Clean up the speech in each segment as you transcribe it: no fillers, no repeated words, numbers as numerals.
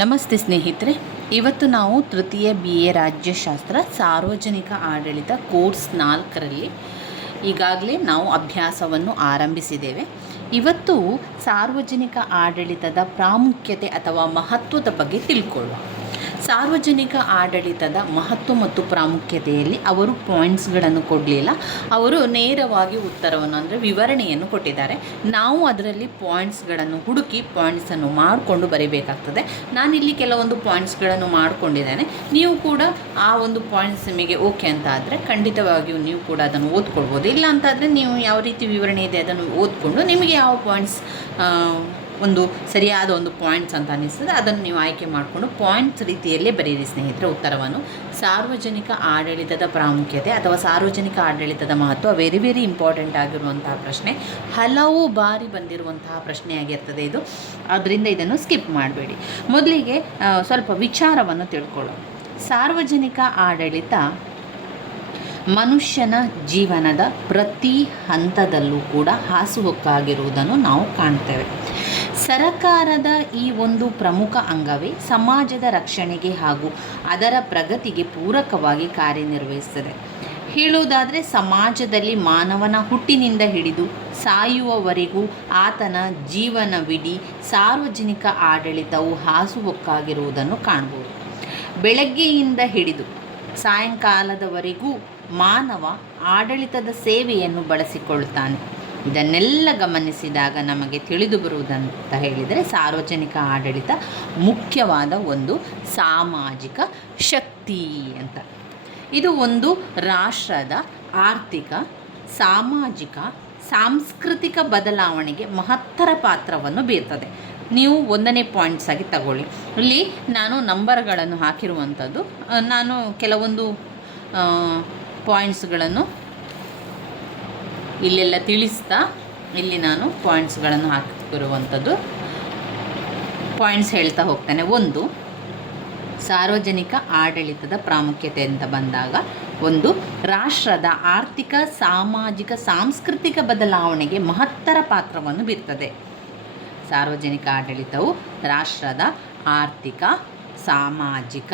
ನಮಸ್ತೆ ಸ್ನೇಹಿತರೆ, ಇವತ್ತು ನಾವು ತೃತೀಯ BA ರಾಜ್ಯಶಾಸ್ತ್ರ ಸಾರ್ವಜನಿಕ ಆಡಳಿತ ಕೋರ್ಸ್ 4ರಲ್ಲಿ ಈಗಾಗಲೇ ನಾವು ಅಭ್ಯಾಸವನ್ನು ಆರಂಭಿಸಿದ್ದೇವೆ. ಇವತ್ತು ಸಾರ್ವಜನಿಕ ಆಡಳಿತದ ಪ್ರಾಮುಖ್ಯತೆ ಅಥವಾ ಮಹತ್ವದ ಬಗ್ಗೆ ತಿಳ್ಕೊಳ್ಳುವ. ಸಾರ್ವಜನಿಕ ಆಡಳಿತದ ಮಹತ್ವ ಮತ್ತು ಪ್ರಾಮುಖ್ಯತೆಯಲ್ಲಿ ಅವರು ಪಾಯಿಂಟ್ಸ್ಗಳನ್ನು ಕೊಡಲಿಲ್ಲ, ಅವರು ನೇರವಾಗಿ ಉತ್ತರವನ್ನು ಅಂದರೆ ವಿವರಣೆಯನ್ನು ಕೊಟ್ಟಿದ್ದಾರೆ. ನಾವು ಅದರಲ್ಲಿ ಪಾಯಿಂಟ್ಸ್ಗಳನ್ನು ಹುಡುಕಿ ಪಾಯಿಂಟ್ಸನ್ನು ಮಾಡಿಕೊಂಡು ಬರೀಬೇಕಾಗ್ತದೆ. ನಾನಿಲ್ಲಿ ಕೆಲವೊಂದು ಪಾಯಿಂಟ್ಸ್ಗಳನ್ನು ಮಾಡಿಕೊಂಡಿದ್ದೇನೆ. ನೀವು ಕೂಡ ಆ ಒಂದು ಪಾಯಿಂಟ್ಸ್ ನಿಮಗೆ ಓಕೆ ಅಂತ ಆದರೆ ಖಂಡಿತವಾಗಿಯೂ ನೀವು ಕೂಡ ಅದನ್ನು ಓದ್ಕೊಳ್ಬೋದು. ಇಲ್ಲ ಅಂತಾದರೆ ನೀವು ಯಾವ ರೀತಿ ವಿವರಣೆ ಇದೆ ಅದನ್ನು ಓದ್ಕೊಂಡು ನಿಮಗೆ ಯಾವ ಪಾಯಿಂಟ್ಸ್ ಒಂದು ಸರಿಯಾದ ಒಂದು ಪಾಯಿಂಟ್ಸ್ ಅಂತ ಅನ್ನಿಸ್ತದೆ ಅದನ್ನು ನೀವು ಆಯ್ಕೆ ಮಾಡಿಕೊಂಡು ಪಾಯಿಂಟ್ಸ್ ರೀತಿಯಲ್ಲೇ ಬರೀರಿ ಸ್ನೇಹಿತರೆ ಉತ್ತರವನ್ನು. ಸಾರ್ವಜನಿಕ ಆಡಳಿತದ ಪ್ರಾಮುಖ್ಯತೆ ಅಥವಾ ಸಾರ್ವಜನಿಕ ಆಡಳಿತದ ಮಹತ್ವ ವೆರಿ ಇಂಪಾರ್ಟೆಂಟ್ ಆಗಿರುವಂತಹ ಪ್ರಶ್ನೆ, ಹಲವು ಬಾರಿ ಬಂದಿರುವಂತಹ ಪ್ರಶ್ನೆ ಆಗಿರ್ತದೆ ಇದು. ಆದ್ದರಿಂದ ಇದನ್ನು ಸ್ಕಿಪ್ ಮಾಡಬೇಡಿ. ಮೊದಲಿಗೆ ಸ್ವಲ್ಪ ವಿಚಾರವನ್ನು ತಿಳ್ಕೊಳ್ಳೋಣ. ಸಾರ್ವಜನಿಕ ಆಡಳಿತ ಮನುಷ್ಯನ ಜೀವನದ ಪ್ರತಿ ಹಂತದಲ್ಲೂ ಕೂಡ ಹಾಸುಹೊಕ್ಕಾಗಿರುವುದನ್ನು ನಾವು ಕಾಣ್ತೇವೆ. ಸರಕಾರದ ಈ ಒಂದು ಪ್ರಮುಖ ಅಂಗವೇ ಸಮಾಜದ ರಕ್ಷಣೆಗೆ ಹಾಗೂ ಅದರ ಪ್ರಗತಿಗೆ ಪೂರಕವಾಗಿ ಕಾರ್ಯನಿರ್ವಹಿಸುತ್ತದೆ. ಹೇಳುವುದಾದರೆ ಸಮಾಜದಲ್ಲಿ ಮಾನವನ ಹುಟ್ಟಿನಿಂದ ಹಿಡಿದು ಸಾಯುವವರೆಗೂ ಆತನ ಜೀವನವಿಡೀ ಸಾರ್ವಜನಿಕ ಆಡಳಿತವು ಹಾಸುಹೊಕ್ಕಾಗಿರುವುದನ್ನು ಕಾಣಬಹುದು. ಬೆಳಗ್ಗೆಯಿಂದ ಹಿಡಿದು ಸಾಯಂಕಾಲದವರೆಗೂ ಮಾನವ ಆಡಳಿತದ ಸೇವೆಯನ್ನು ಬಳಸಿಕೊಳ್ಳುತ್ತಾನೆ. ಇದನ್ನೆಲ್ಲ ಗಮನಿಸಿದಾಗ ನಮಗೆ ತಿಳಿದು ಬರುವುದಂತ ಹೇಳಿದರೆ ಸಾರ್ವಜನಿಕ ಆಡಳಿತ ಮುಖ್ಯವಾದ ಒಂದು ಸಾಮಾಜಿಕ ಶಕ್ತಿ ಅಂತ. ಇದು ಒಂದು ರಾಷ್ಟ್ರದ ಆರ್ಥಿಕ, ಸಾಮಾಜಿಕ, ಸಾಂಸ್ಕೃತಿಕ ಬದಲಾವಣೆಗೆ ಮಹತ್ತರ ಪಾತ್ರವನ್ನು ಬೀರ್ತದೆ. ನೀವು 1ನೇ ಪಾಯಿಂಟ್ಸ್ ಆಗಿ ತಗೊಳ್ಳಿ. ಇಲ್ಲಿ ನಾನು ನಂಬರ್ಗಳನ್ನು ಹಾಕಿರುವಂಥದ್ದು, ನಾನು ಕೆಲವೊಂದು ಪಾಯಿಂಟ್ಸ್ಗಳನ್ನು ಇಲ್ಲೆಲ್ಲ ತಿಳಿಸ್ತಾ ಇಲ್ಲಿ ನಾನು ಪಾಯಿಂಟ್ಸ್ಗಳನ್ನು ಹಾಕಿರುವಂಥದ್ದು ಪಾಯಿಂಟ್ಸ್ ಹೇಳ್ತಾ ಹೋಗ್ತಾನೆ. 1, ಸಾರ್ವಜನಿಕ ಆಡಳಿತದ ಪ್ರಾಮುಖ್ಯತೆ ಅಂತ ಬಂದಾಗ, 1, ರಾಷ್ಟ್ರದ ಆರ್ಥಿಕ, ಸಾಮಾಜಿಕ, ಸಾಂಸ್ಕೃತಿಕ ಬದಲಾವಣೆಗೆ ಮಹತ್ತರ ಪಾತ್ರವನ್ನು ಬೀರ್ತದೆ. ಸಾರ್ವಜನಿಕ ಆಡಳಿತವು ರಾಷ್ಟ್ರದ ಆರ್ಥಿಕ, ಸಾಮಾಜಿಕ,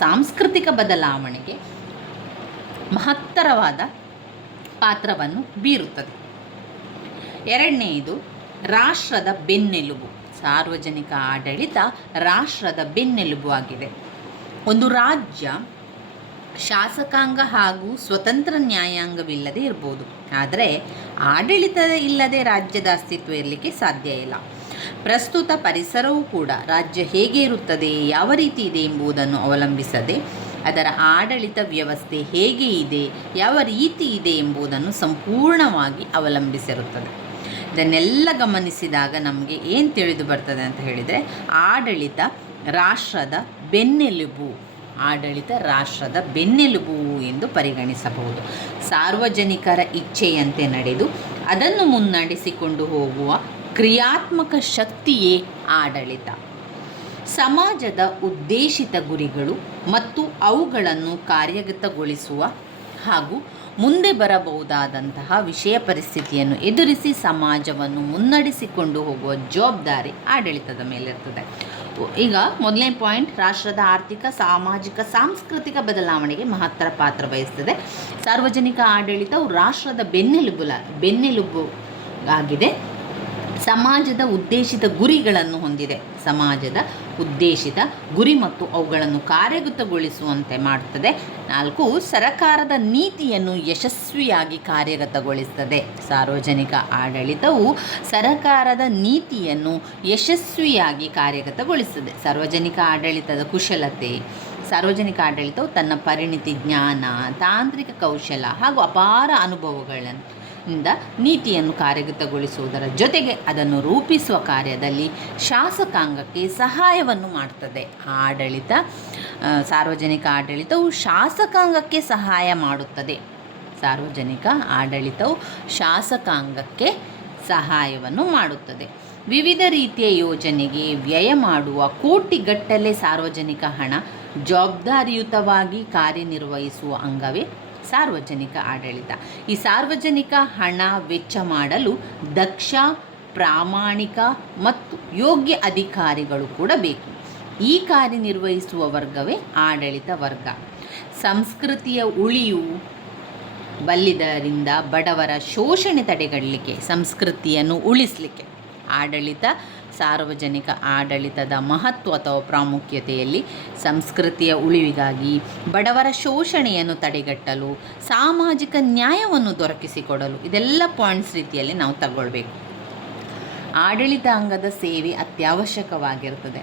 ಸಾಂಸ್ಕೃತಿಕ ಬದಲಾವಣೆಗೆ ಮಹತ್ತರವಾದ ಪಾತ್ರವನ್ನು ಬೀರುತ್ತದೆ. 2ನೇದು ರಾಷ್ಟ್ರದ ಬೆನ್ನೆಲುಬು. ಸಾರ್ವಜನಿಕ ಆಡಳಿತ ರಾಷ್ಟ್ರದ ಬೆನ್ನೆಲುಬು ಆಗಿದೆ. ಒಂದು ರಾಜ್ಯ ಶಾಸಕಾಂಗ ಹಾಗೂ ಸ್ವತಂತ್ರ ನ್ಯಾಯಾಂಗವಿಲ್ಲದೆ ಇರ್ಬೋದು, ಆದರೆ ಆಡಳಿತ ಇಲ್ಲದೆ ರಾಜ್ಯದ ಅಸ್ತಿತ್ವ ಇರಲಿಕ್ಕೆ ಸಾಧ್ಯ ಇಲ್ಲ. ಪ್ರಸ್ತುತ ಪರಿಸರವೂ ಕೂಡ ರಾಜ್ಯ ಹೇಗೆ ಇರುತ್ತದೆ, ಯಾವ ರೀತಿ ಇದೆ ಎಂಬುದನ್ನು ಅವಲಂಬಿಸದೆ ಅದರ ಆಡಳಿತ ವ್ಯವಸ್ಥೆ ಹೇಗೆ ಇದೆ, ಯಾವ ರೀತಿ ಇದೆ ಎಂಬುದನ್ನು ಸಂಪೂರ್ಣವಾಗಿ ಅವಲಂಬಿಸಿರುತ್ತದೆ. ಇದನ್ನೆಲ್ಲ ಗಮನಿಸಿದಾಗ ನಮಗೆ ಏನು ತಿಳಿದು ಬರ್ತದೆ ಅಂತ ಹೇಳಿದರೆ ಆಡಳಿತ ರಾಷ್ಟ್ರದ ಬೆನ್ನೆಲುಬು ಎಂದು ಪರಿಗಣಿಸಬಹುದು. ಸಾರ್ವಜನಿಕರ ಇಚ್ಛೆಯಂತೆ ನಡೆದು ಅದನ್ನು ಮುನ್ನಡೆಸಿಕೊಂಡು ಹೋಗುವ ಕ್ರಿಯಾತ್ಮಕ ಶಕ್ತಿಯೇ ಆಡಳಿತ. ಸಮಾಜದ ಉದ್ದೇಶಿತ ಗುರಿಗಳು ಮತ್ತು ಅವುಗಳನ್ನು ಕಾರ್ಯಗತಗೊಳಿಸುವ ಹಾಗೂ ಮುಂದೆ ಬರಬಹುದಾದಂತಹ ವಿಷಯ ಪರಿಸ್ಥಿತಿಯನ್ನು ಎದುರಿಸಿ ಸಮಾಜವನ್ನು ಮುನ್ನಡೆಸಿಕೊಂಡು ಹೋಗುವ ಜವಾಬ್ದಾರಿ ಆಡಳಿತದ ಮೇಲಿರ್ತದೆ. ಈಗ 1ನೇ ಪಾಯಿಂಟ್, ರಾಷ್ಟ್ರದ ಆರ್ಥಿಕ, ಸಾಮಾಜಿಕ, ಸಾಂಸ್ಕೃತಿಕ ಬದಲಾವಣೆಗೆ ಮಹತ್ತರ ಪಾತ್ರ ವಹಿಸ್ತದೆ. ಸಾರ್ವಜನಿಕ ಆಡಳಿತವು ರಾಷ್ಟ್ರದ ಬೆನ್ನೆಲುಬು ಆಗಿದೆ. ಸಮಾಜದ ಉದ್ದೇಶಿತ ಗುರಿಗಳನ್ನು ಹೊಂದಿದೆ. ಸಮಾಜದ ಉದ್ದೇಶಿತ ಗುರಿ ಮತ್ತು ಅವುಗಳನ್ನು ಕಾರ್ಯಗತಗೊಳಿಸುವಂತೆ ಮಾಡುತ್ತದೆ. 4, ಸರಕಾರದ ನೀತಿಯನ್ನು ಯಶಸ್ವಿಯಾಗಿ ಕಾರ್ಯಗತಗೊಳಿಸುತ್ತದೆ. ಸಾರ್ವಜನಿಕ ಆಡಳಿತವು ಸರಕಾರದ ನೀತಿಯನ್ನು ಯಶಸ್ವಿಯಾಗಿ ಕಾರ್ಯಗತಗೊಳಿಸುತ್ತದೆ. ಸಾರ್ವಜನಿಕ ಆಡಳಿತದ ಕುಶಲತೆ. ಸಾರ್ವಜನಿಕ ಆಡಳಿತವು ತನ್ನ ಪರಿಣಿತಿ, ಜ್ಞಾನ, ತಾಂತ್ರಿಕ ಕೌಶಲ ಹಾಗೂ ಅಪಾರ ಅನುಭವಗಳನ್ನು ನೀತಿಯನ್ನು ಕಾರ್ಯಗತಗೊಳಿಸುವುದರ ಜೊತೆಗೆ ಅದನ್ನು ರೂಪಿಸುವ ಕಾರ್ಯದಲ್ಲಿ ಶಾಸಕಾಂಗಕ್ಕೆ ಸಹಾಯವನ್ನು ಮಾಡುತ್ತದೆ. ಸಾರ್ವಜನಿಕ ಆಡಳಿತವು ಶಾಸಕಾಂಗಕ್ಕೆ ಸಹಾಯ ಮಾಡುತ್ತದೆ. ಸಾರ್ವಜನಿಕ ಆಡಳಿತವು ಶಾಸಕಾಂಗಕ್ಕೆ ಸಹಾಯವನ್ನು ಮಾಡುತ್ತದೆ. ವಿವಿಧ ರೀತಿಯ ಯೋಜನೆಗೆ ವ್ಯಯ ಮಾಡುವ ಕೋಟಿಗಟ್ಟಲೆ ಸಾರ್ವಜನಿಕ ಹಣ ಜವಾಬ್ದಾರಿಯುತವಾಗಿ ಕಾರ್ಯನಿರ್ವಹಿಸುವ ಅಂಗವೇ ಸಾರ್ವಜನಿಕ ಆಡಳಿತ. ಈ ಸಾರ್ವಜನಿಕ ಹಣ ವೆಚ್ಚ ಮಾಡಲು ದಕ್ಷ ಪ್ರಾಮಾಣಿಕ ಮತ್ತು ಯೋಗ್ಯ ಅಧಿಕಾರಿಗಳು ಕೂಡ ಬೇಕು. ಈ ಕಾರ್ಯನಿರ್ವಹಿಸುವ ವರ್ಗವೇ ಆಡಳಿತ ವರ್ಗ. ಸಂಸ್ಕೃತಿಯ ಉಳಿಯು ಬಲ್ಲಿದರಿಂದ ಬಡವರ ಶೋಷಣೆ ತಡೆಗಟ್ಟಲಿಕ್ಕೆ, ಸಂಸ್ಕೃತಿಯನ್ನು ಉಳಿಸಲಿಕ್ಕೆ ಸಾರ್ವಜನಿಕ ಆಡಳಿತದ ಮಹತ್ವ ಅಥವಾ ಪ್ರಾಮುಖ್ಯತೆಯಲ್ಲಿ ಸಂಸ್ಕೃತಿಯ ಉಳಿವಿಗಾಗಿ, ಬಡವರ ಶೋಷಣೆಯನ್ನು ತಡೆಗಟ್ಟಲು, ಸಾಮಾಜಿಕ ನ್ಯಾಯವನ್ನು ದೊರಕಿಸಿಕೊಡಲು, ಇದೆಲ್ಲ ಪಾಯಿಂಟ್ಸ್ ರೀತಿಯಲ್ಲಿ ನಾವು ತಗೊಳ್ಬೇಕು. ಆಡಳಿತಾಂಗದ ಸೇವೆ ಅತ್ಯವಶ್ಯಕವಾಗಿರುತ್ತದೆ.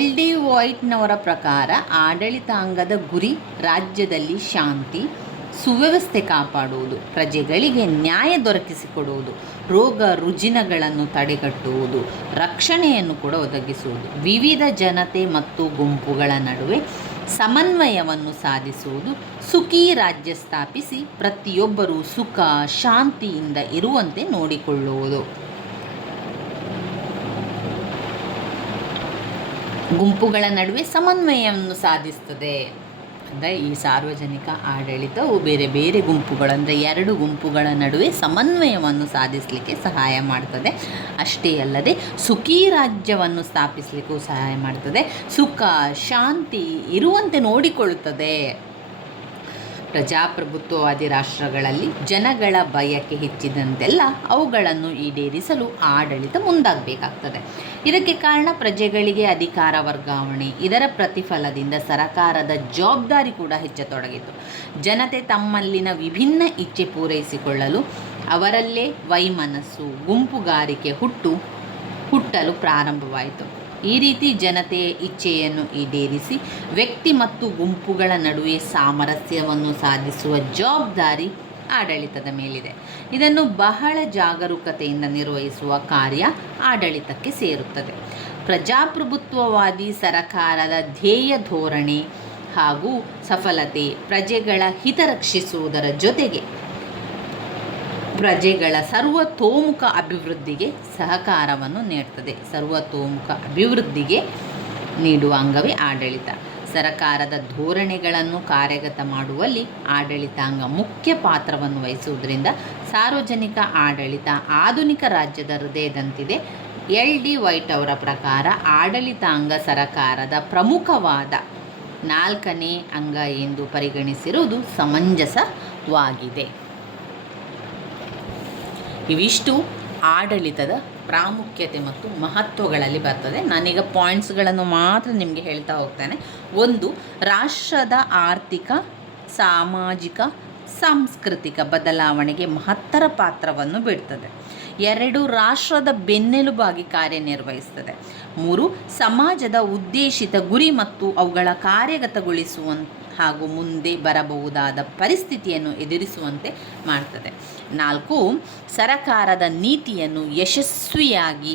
LD ವೈಟ್ನವರ ಪ್ರಕಾರ ಆಡಳಿತಾಂಗದ ಗುರಿ ರಾಜ್ಯದಲ್ಲಿ ಶಾಂತಿ ಸುವ್ಯವಸ್ಥೆ ಕಾಪಾಡುವುದು, ಪ್ರಜೆಗಳಿಗೆ ನ್ಯಾಯ ದೊರಕಿಸಿಕೊಡುವುದು, ರೋಗ ರುಜಿನಗಳನ್ನು ತಡೆಗಟ್ಟುವುದು, ರಕ್ಷಣೆಯನ್ನು ಕೂಡ ಒದಗಿಸುವುದು, ವಿವಿಧ ಜನತೆ ಮತ್ತು ಗುಂಪುಗಳ ನಡುವೆ ಸಮನ್ವಯವನ್ನು ಸಾಧಿಸುವುದು, ಸುಖಿ ರಾಜ್ಯ ಸ್ಥಾಪಿಸಿ ಪ್ರತಿಯೊಬ್ಬರೂ ಸುಖ ಶಾಂತಿಯಿಂದ ಇರುವಂತೆ ನೋಡಿಕೊಳ್ಳುವುದು. ಗುಂಪುಗಳ ನಡುವೆ ಸಮನ್ವಯವನ್ನು ಸಾಧಿಸ್ತದೆ. ಅಂದರೆ ಈ ಸಾರ್ವಜನಿಕ ಆಡಳಿತವು ಬೇರೆ ಬೇರೆ ಗುಂಪುಗಳು, ಅಂದರೆ 2 ಗುಂಪುಗಳ ನಡುವೆ ಸಮನ್ವಯವನ್ನು ಸಾಧಿಸಲಿಕ್ಕೆ ಸಹಾಯ ಮಾಡ್ತದೆ. ಅಷ್ಟೇ ಅಲ್ಲದೆ ಸುಖಿ ರಾಜ್ಯವನ್ನು ಸ್ಥಾಪಿಸಲಿಕ್ಕೂ ಸಹಾಯ ಮಾಡ್ತದೆ. ಸುಖ ಶಾಂತಿ ಇರುವಂತೆ ನೋಡಿಕೊಳ್ಳುತ್ತದೆ. ಪ್ರಜಾಪ್ರಭುತ್ವವಾದಿ ರಾಷ್ಟ್ರಗಳಲ್ಲಿ ಜನಗಳ ಬಯಕೆ ಹೆಚ್ಚಿದಂತೆಲ್ಲ ಅವುಗಳನ್ನು ಈಡೇರಿಸಲು ಆಡಳಿತ ಮುಂದಾಗಬೇಕಾಗ್ತದೆ. ಇದಕ್ಕೆ ಕಾರಣ ಪ್ರಜೆಗಳಿಗೆ ಅಧಿಕಾರ ವರ್ಗಾವಣೆ. ಇದರ ಪ್ರತಿಫಲದಿಂದ ಸರಕಾರದ ಜವಾಬ್ದಾರಿ ಕೂಡ ಹೆಚ್ಚತೊಡಗಿತು. ಜನತೆ ತಮ್ಮಲ್ಲಿನ ವಿಭಿನ್ನ ಇಚ್ಛೆ ಪೂರೈಸಿಕೊಳ್ಳಲು ಅವರಲ್ಲೇ ವೈಮನಸ್ಸು, ಗುಂಪುಗಾರಿಕೆ ಹುಟ್ಟಲು ಪ್ರಾರಂಭವಾಯಿತು. ಈ ರೀತಿ ಜನತೆಯ ಇಚ್ಛೆಯನ್ನು ಈಡೇರಿಸಿ ವ್ಯಕ್ತಿ ಮತ್ತು ಗುಂಪುಗಳ ನಡುವೆ ಸಾಮರಸ್ಯವನ್ನು ಸಾಧಿಸುವ ಜವಾಬ್ದಾರಿ ಆಡಳಿತದ ಮೇಲಿದೆ. ಇದನ್ನು ಬಹಳ ಜಾಗರೂಕತೆಯಿಂದ ನಿರ್ವಹಿಸುವ ಕಾರ್ಯ ಆಡಳಿತಕ್ಕೆ ಸೇರುತ್ತದೆ. ಪ್ರಜಾಪ್ರಭುತ್ವವಾದಿ ಸರಕಾರದ ಧ್ಯೇಯ ಧೋರಣೆ ಹಾಗೂ ಸಫಲತೆ ಪ್ರಜೆಗಳ ಹಿತ ರಕ್ಷಿಸುವುದರ ಜೊತೆಗೆ ಪ್ರಜೆಗಳ ಸರ್ವತೋಮುಖ ಅಭಿವೃದ್ಧಿಗೆ ಸಹಕಾರವನ್ನು ನೀಡುತ್ತದೆ. ಸರ್ವತೋಮುಖ ಅಭಿವೃದ್ಧಿಗೆ ನೀಡುವ ಅಂಗವೇ ಆಡಳಿತ. ಸರಕಾರದ ಧೋರಣೆಗಳನ್ನು ಕಾರ್ಯಗತ ಮಾಡುವಲ್ಲಿ ಆಡಳಿತಾಂಗ ಮುಖ್ಯ ಪಾತ್ರವನ್ನು ವಹಿಸುವುದರಿಂದ ಸಾರ್ವಜನಿಕ ಆಡಳಿತ ಆಧುನಿಕ ರಾಜ್ಯದ ಹೃದಯದಂತಿದೆ. LD ವೈಟ್ ಅವರ ಪ್ರಕಾರ ಆಡಳಿತಾಂಗ ಸರಕಾರದ ಪ್ರಮುಖವಾದ 4ನೇ ಅಂಗ ಎಂದು ಪರಿಗಣಿಸಿರುವುದು ಸಮಂಜಸವಾಗಿದೆ. ಇವಿಷ್ಟು ಆಡಳಿತದ ಪ್ರಾಮುಖ್ಯತೆ ಮತ್ತು ಮಹತ್ವಗಳಲ್ಲಿ ಬರ್ತದೆ. ನಾನೀಗ ಪಾಯಿಂಟ್ಸ್ಗಳನ್ನು ಮಾತ್ರ ನಿಮಗೆ ಹೇಳ್ತಾ ಹೋಗ್ತೇನೆ. 1, ರಾಷ್ಟ್ರದ ಆರ್ಥಿಕ, ಸಾಮಾಜಿಕ, ಸಾಂಸ್ಕೃತಿಕ ಬದಲಾವಣೆಗೆ ಮಹತ್ತರ ಪಾತ್ರವನ್ನು ಬಿಡ್ತದೆ. 2, ರಾಷ್ಟ್ರದ ಬೆನ್ನೆಲುಬಾಗಿ ಕಾರ್ಯನಿರ್ವಹಿಸ್ತದೆ. 3, ಸಮಾಜದ ಉದ್ದೇಶಿತ ಗುರಿ ಮತ್ತು ಅವುಗಳ ಕಾರ್ಯಗತಗೊಳಿಸುವಂತೆ ಹಾಗೂ ಮುಂದೆ ಬರಬಹುದಾದ ಪರಿಸ್ಥಿತಿಯನ್ನು ಎದುರಿಸುವಂತೆ ಮಾಡ್ತದೆ. 4, ಸರಕಾರದ ನೀತಿಯನ್ನು ಯಶಸ್ವಿಯಾಗಿ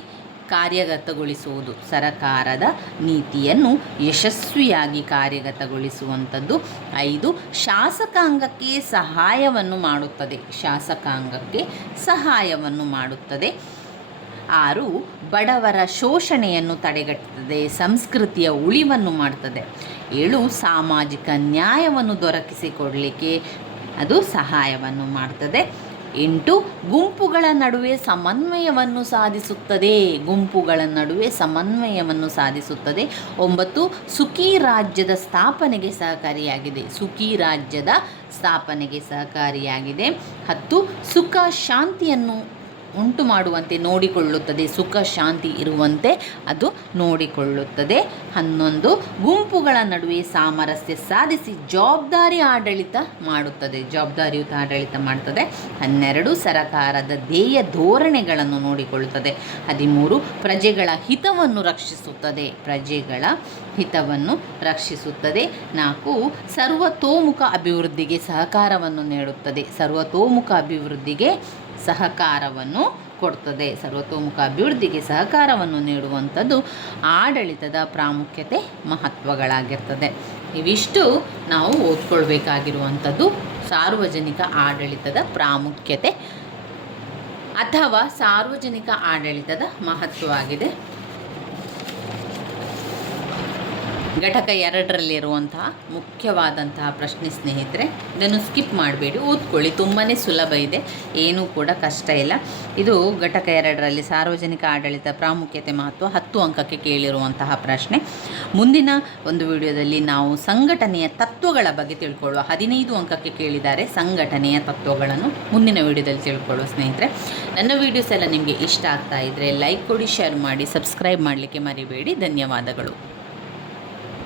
ಕಾರ್ಯಗತಗೊಳಿಸುವುದು. ಸರಕಾರದ ನೀತಿಯನ್ನು ಯಶಸ್ವಿಯಾಗಿ ಕಾರ್ಯಗತಗೊಳಿಸುವಂಥದ್ದು. 5, ಶಾಸಕಾಂಗಕ್ಕೆ ಸಹಾಯವನ್ನು ಮಾಡುತ್ತದೆ. 6, ಬಡವರ ಶೋಷಣೆಯನ್ನು ತಡೆಗಟ್ಟುತ್ತದೆ, ಸಂಸ್ಕೃತಿಯ ಉಳಿವನ್ನು ಮಾಡ್ತದೆ. 7, ಸಾಮಾಜಿಕ ನ್ಯಾಯವನ್ನು ದೊರಕಿಸಿಕೊಡಲಿಕ್ಕೆ ಅದು ಸಹಾಯವನ್ನು ಮಾಡ್ತದೆ. 8, ಗುಂಪುಗಳ ನಡುವೆ ಸಮನ್ವಯವನ್ನು ಸಾಧಿಸುತ್ತದೆ. 9, ಸುಖಿ ರಾಜ್ಯದ ಸ್ಥಾಪನೆಗೆ ಸಹಕಾರಿಯಾಗಿದೆ. 10, ಸುಖ ಶಾಂತಿಯನ್ನು ಉಂಟು ಮಾಡುವಂತೆ ನೋಡಿಕೊಳ್ಳುತ್ತದೆ. ಸುಖ ಶಾಂತಿ ಇರುವಂತೆ ಅದು ನೋಡಿಕೊಳ್ಳುತ್ತದೆ. 11, ಗುಂಪುಗಳ ನಡುವೆ ಸಾಮರಸ್ಯ ಸಾಧಿಸಿ ಜವಾಬ್ದಾರಿಯುತ ಆಡಳಿತ ಮಾಡುತ್ತದೆ. 12, ಸರಕಾರದ ಧ್ಯೇಯ ಧೋರಣೆಗಳನ್ನು ನೋಡಿಕೊಳ್ಳುತ್ತದೆ. 13, ಪ್ರಜೆಗಳ ಹಿತವನ್ನು ರಕ್ಷಿಸುತ್ತದೆ. 4, ಸರ್ವತೋಮುಖ ಅಭಿವೃದ್ಧಿಗೆ ಸಹಕಾರವನ್ನು ನೀಡುತ್ತದೆ. ಸರ್ವತೋಮುಖ ಅಭಿವೃದ್ಧಿಗೆ ಸಹಕಾರವನ್ನು ನೀಡುವಂಥದ್ದು ಆಡಳಿತದ ಪ್ರಾಮುಖ್ಯತೆ ಮಹತ್ವಗಳಾಗಿರ್ತದೆ. ಇವಿಷ್ಟು ನಾವು ಓದ್ಕೊಳ್ಬೇಕಾಗಿರುವಂಥದ್ದು ಸಾರ್ವಜನಿಕ ಆಡಳಿತದ ಪ್ರಾಮುಖ್ಯತೆ ಅಥವಾ ಸಾರ್ವಜನಿಕ ಆಡಳಿತದ ಮಹತ್ವ ಆಗಿದೆ. ಘಟಕ 2ರಲ್ಲಿರುವಂತಹ ಮುಖ್ಯವಾದಂತಹ ಪ್ರಶ್ನೆ ಸ್ನೇಹಿತರೆ. ಇದನ್ನು ಸ್ಕಿಪ್ ಮಾಡಬೇಡಿ, ಓದ್ಕೊಳ್ಳಿ. ತುಂಬಾ ಸುಲಭ ಇದೆ, ಏನೂ ಕೂಡ ಕಷ್ಟ ಇಲ್ಲ. ಇದು ಘಟಕ 2ರಲ್ಲಿ ಸಾರ್ವಜನಿಕ ಆಡಳಿತ ಪ್ರಾಮುಖ್ಯತೆ ಮಹತ್ವ 10 ಅಂಕಕ್ಕೆ ಕೇಳಿರುವಂತಹ ಪ್ರಶ್ನೆ. ಮುಂದಿನ ಒಂದು ವಿಡಿಯೋದಲ್ಲಿ ನಾವು ಸಂಘಟನೆಯ ತತ್ವಗಳ ಬಗ್ಗೆ ತಿಳ್ಕೊಳ್ಳುವ. 15 ಅಂಕಕ್ಕೆ ಕೇಳಿದ್ದಾರೆ ಸಂಘಟನೆಯ ತತ್ವಗಳನ್ನು. ಮುಂದಿನ ವಿಡಿಯೋದಲ್ಲಿ ತಿಳ್ಕೊಳ್ಳುವ ಸ್ನೇಹಿತರೆ. ನನ್ನ ವೀಡಿಯೋಸ್ ಎಲ್ಲ ನಿಮಗೆ ಇಷ್ಟ ಆಗ್ತಾ ಇದ್ದರೆ ಲೈಕ್ ಕೊಡಿ, ಶೇರ್ ಮಾಡಿ, ಸಬ್ಸ್ಕ್ರೈಬ್ ಮಾಡಲಿಕ್ಕೆ ಮರಿಬೇಡಿ. ಧನ್ಯವಾದಗಳು.